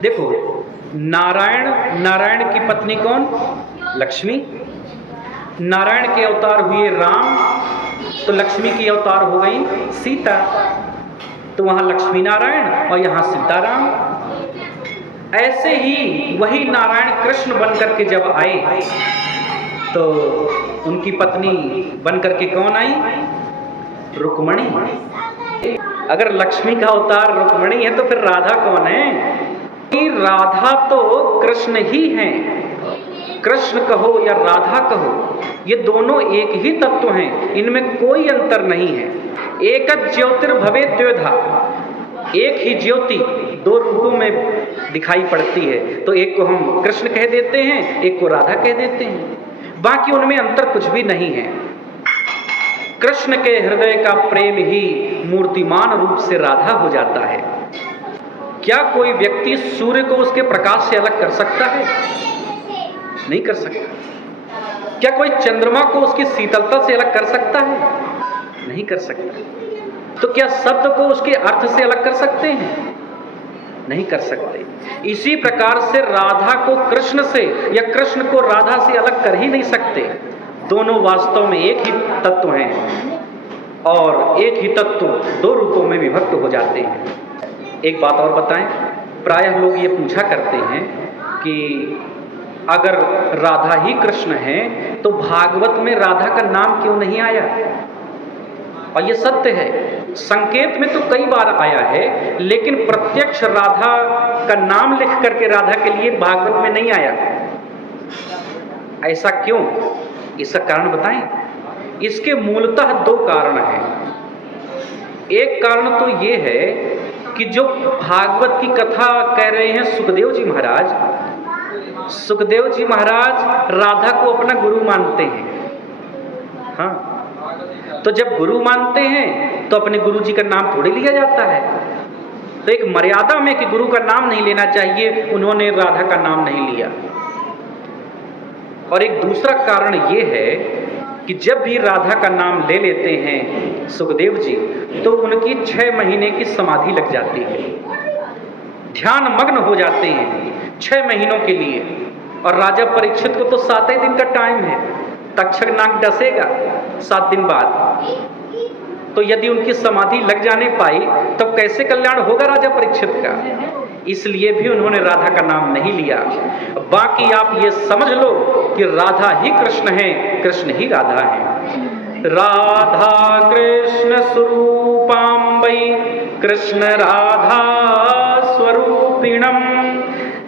देखो, नारायण की पत्नी कौन? लक्ष्मी। नारायण के अवतार हुए राम, तो लक्ष्मी की अवतार हो गई सीता। तो वहां लक्ष्मी नारायण और यहां सीताराम। ऐसे ही वही नारायण कृष्ण बनकर के जब आए तो उनकी पत्नी बनकर के कौन आई? रुक्मणी। अगर लक्ष्मी का अवतार रुक्मणी है तो फिर राधा कौन है? कि राधा तो कृष्ण ही हैं। कृष्ण कहो या राधा कहो, ये दोनों एक ही तत्व हैं, इनमें कोई अंतर नहीं है। एक ज्योतिर्भवेत् द्विधा, एक ही ज्योति दो रूपों में दिखाई पड़ती है, तो एक को हम कृष्ण कह देते हैं, एक को राधा कह देते हैं, बाकी उनमें अंतर कुछ भी नहीं है। कृष्ण के हृदय का प्रेम ही मूर्तिमान रूप से राधा हो जाता है। क्या कोई व्यक्ति सूर्य को उसके प्रकाश से अलग कर सकता है? नहीं कर सकता। क्या कोई चंद्रमा को उसकी शीतलता से अलग कर सकता है? नहीं कर सकता। तो क्या शब्द को उसके अर्थ से अलग कर सकते हैं? नहीं कर सकते। इसी प्रकार से राधा को कृष्ण से या कृष्ण को राधा से अलग कर ही नहीं सकते। दोनों वास्तव में एक ही तत्व हैं और एक ही तत्व दो रूपों में विभक्त हो जाते हैं। एक बात और बताएं, प्रायः लोग ये पूछा करते हैं कि अगर राधा ही कृष्ण है तो भागवत में राधा का नाम क्यों नहीं आया? और ये सत्य है, संकेत में तो कई बार आया है, लेकिन प्रत्यक्ष राधा का नाम लिख करके राधा के लिए भागवत में नहीं आया। ऐसा क्यों? इसका कारण बताएं। इसके मूलतः दो कारण हैं। एक कारण तो ये है कि जो भागवत की कथा कह रहे हैं सुखदेव जी महाराज, सुखदेव जी महाराज राधा को अपना गुरु मानते हैं। हाँ, तो जब गुरु मानते हैं तो अपने गुरु जी का नाम थोड़ी लिया जाता है। तो एक मर्यादा में कि गुरु का नाम नहीं लेना चाहिए, उन्होंने राधा का नाम नहीं लिया। और एक दूसरा कारण ये है कि जब भी राधा का नाम ले लेते हैं सुखदेव जी, तो उनकी 6 महीने की समाधि लग जाती है, ध्यान मग्न हो जाते हैं 6 महीनों के लिए। और राजा परीक्षित को तो 7 ही दिन का टाइम है, तक्षक नाग डसेगा 7 दिन बाद। तो यदि उनकी समाधि लग जाने पाई तब कैसे कल्याण होगा राजा परीक्षित का? इसलिए भी उन्होंने राधा का नाम नहीं लिया। बाकी आप ये समझ लो कि राधा ही कृष्ण है, कृष्ण ही राधा है। राधा कृष्ण स्वरूपां वै कृष्ण राधा स्वरूपिणं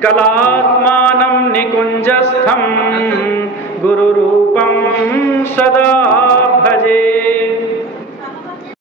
कलात्मानं निकुंजस्थं गुरुरूपं सदा